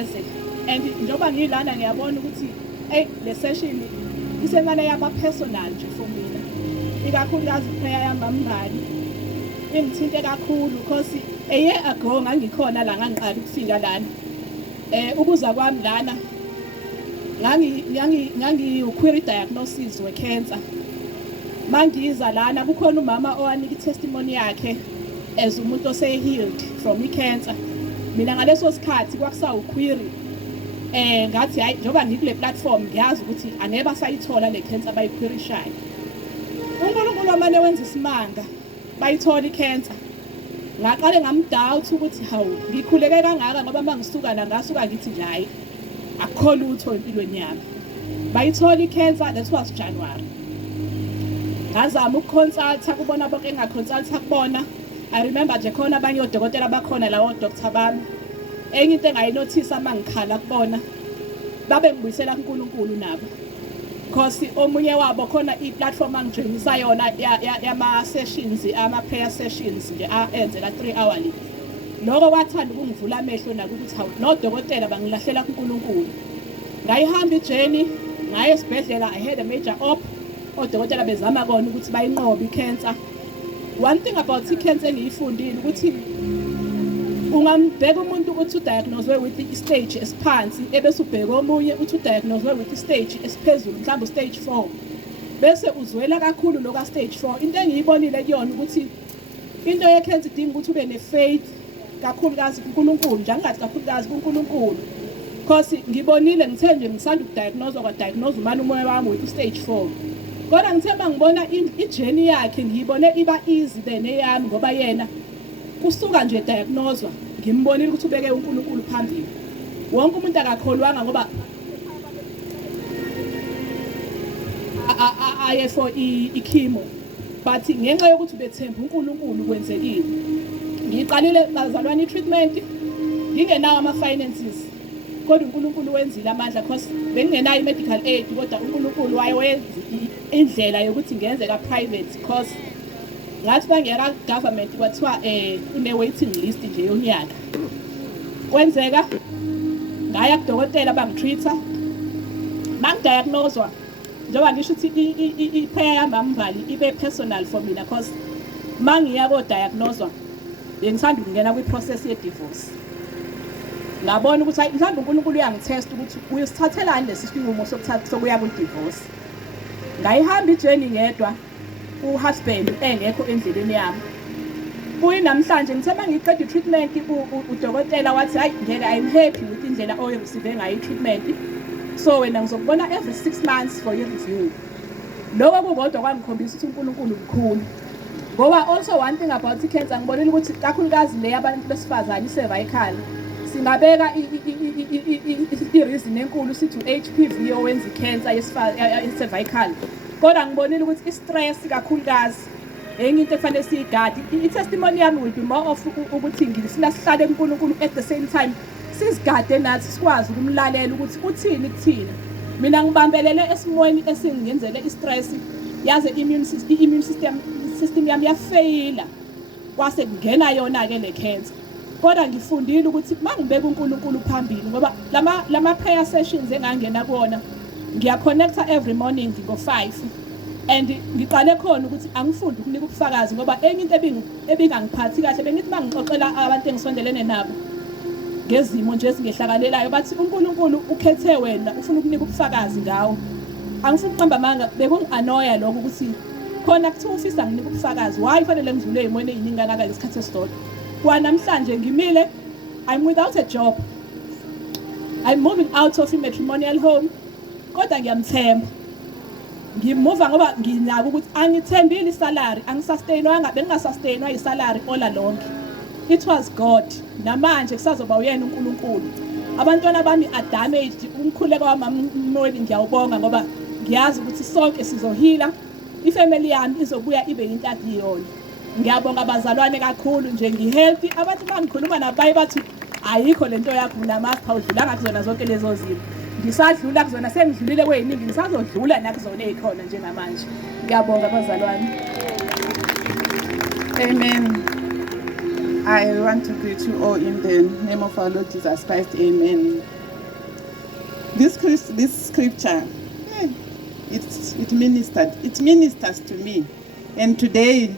ngiveze and njengoba ngilana ngiyabona ukuthi le session isemane yaba personal nje for mina ikakhulukazi prayer yamambali ingithinte kakhulu because a year ago ngangikhona la ngangiqala ukufika lana ukuza kwami lana ngangi diagnosis we cancer mangiza lana kukhona umama owanika testimony yakhe as umuntu ose healed from cancer mina ngaleso sikhathi kwakusawu query ngathi hayi njoba ngikule platform ngiyazi ukuthi aneba sayithola le cancer bayiquerishayo uNkulunkulu wamane wenza isimanga bayithola icancer ngaqale ngamdoubt ukuthi hawu ngikhuleke kangaka ngoba mangisuka la ngasuka ngithi nje hayi akukho lutho empilweni yami bayithola icancer that was January ngazama ukuconsulta kubona bonke engaconsulta kubona I remember nje khona abanye odokotela bakhona lawo doctor bami enye into engayinothisa mangikhala kubona babe ngibuyisela kuNkulunkulu nabo because omunye wabo khona iplatform angijoinisa yona yama sessions ama prayer sessions nje enze la 3 hourly lokho kwathanda ukungivula amehlo nakuthi hawu nodokotela bangilahlela kuNkulunkulu ngayihamba ijourney ngaye esibhedlela I had a major op odokotela bezama kona ukuthi bayinqobe icancer. One thing about cancer engiyifundile ukuthi ungambheka umuntu ukuthi udiagnosed with i-stage esiphansi ebese ubheka omunye uthi udiagnosed with i-stage esiphezulu mhlawumbe stage 4 bese uzwela kakhulu loka stage 4 into engiyibonile kuyona ukuthi into ye-cancer idinga ukuthi ube ne-faith kakhulukazi kuNkulunkulu njengathi kakhulukazi kuNkulunkulu because ngibonile ngithe nje ngisanda ukudiagnosewa kwa-diagnose umani umoya wami with i-stage 4 kodwa ngithe ngibona i-journey yakhe ngiyibone iba easy than eyami ngoba yena kusuka nje diagnosewa ngimbonile ukuthi ubeke uNkulunkulu phambili wonke umuntu akakholwanga ngoba aye for i-chemo but ngenxa yokuthi ubethemba uNkulunkulu kwenzekile ngiqalile bazalwane i-treatment ngingenawo ama-finances kodwa uNkulunkulu wenzile amandla because bengingenayo i-medical aid kodwa uNkulunkulu wayenza indlela yokuthi ngenzeka private because ngathi bangera government kwathiwa une waiting list nje yonyaka kwenzeka ngaya kudokotela bangitreata bangidiagnosewa njengoba ngisho ukuthi iprayer yamambali ibe personal for mina because mangiya ko diagnosewa bengisanda ukungena kwi-process ye-divorce ngabona ukuthi mhlawumbe uNkulunkulu uyangitest ukuthi uyisithathelani lesisinqumo sokuya ku-divorce ngayihamba ijourney ngedwa uhusband engekho endleleni yami buyi namhlanje ngithe mangiqeda i-treatment udokotela wathi hayi ngeke I'm happy with indlela oyireceive ngayo i-treatment so wena ngizokubona every 6 months for your review lokho kukodwa kwangikhombisa ukuthi uNkulunkulu mkhulu ngoba also one thing about i-cancer ngibonile ukuthi kakhulukazi le yabantu besifazane i-cervical singabeka i-reason enkulu sithi u-HPV owenza i-cancer ye-cervical kodwa ngibonile ukuthi i-stress kakhulukazi enye into efanele siyigadi i-testimony yami will be more of ukuthi ngifuna sihlale kuNkulunkulu at the same time sizigade nathi sikwazi ukumlalela ukuthi uthini kuthina mina ngibambelele esimoyeni esingenzele i-stress yaze i-immune system yami yafeyila kwase kungena yona ke le cancer kodwa ngifundile ukuthi mangibeka uNkulunkulu phambili ngoba lama prayer sessions engangena kuona ngiyaconnecta every morning ngo5 and ngiqale khona ukuthi angifundi ukunika ubufakazi ngoba enye into ebingangiphathi kahle bengithi mangixoxela abantu engisondelene nabo ngezimo nje ezingehlakalelayo bathi uNkulunkulu ukhethe wena ufuna ukunika ubufakazi ngawo angifuni uqamba amanga bekungi-annoya lokho ukuthi khona kuthiwa ufisa nginika ubufakazi why fanele ngidlule ey'mweni ey'ningi kangaka ngesikhathi esisodwa kwanamhlanje ngimile I'm without a job I'm moving out of a matrimonial home kodwa ngiyamthemba ngimuva ngoba nginako ukuthi angithembile isalary angisustain-wanga bengingasustain-wa isalary ola lonke it was God namanje kusazoba uyena uNkulunkulu abantwana bami adamaged umkhuleko wamamoli ngiyawubonga ngoba ngiyazi ukuthi sonke sizohila ifamily yami izobuya ibe yintathu yiyona ngiyabonga abazalwane kakhulu nje ngihealthy abathi bangikhuluma nabayi bathi ayikho lento yakho namapha udlulanga kuzona zonke lezo zinto ngisadlula kuzona sengidlulile kweyiningi ngisazodlula nakuzona ezikhona njengamanje ngiyabonga abazalwane amen I want to greet you all in the name of our Lord Jesus Christ. Amen. This scripture, it ministers to me. And today,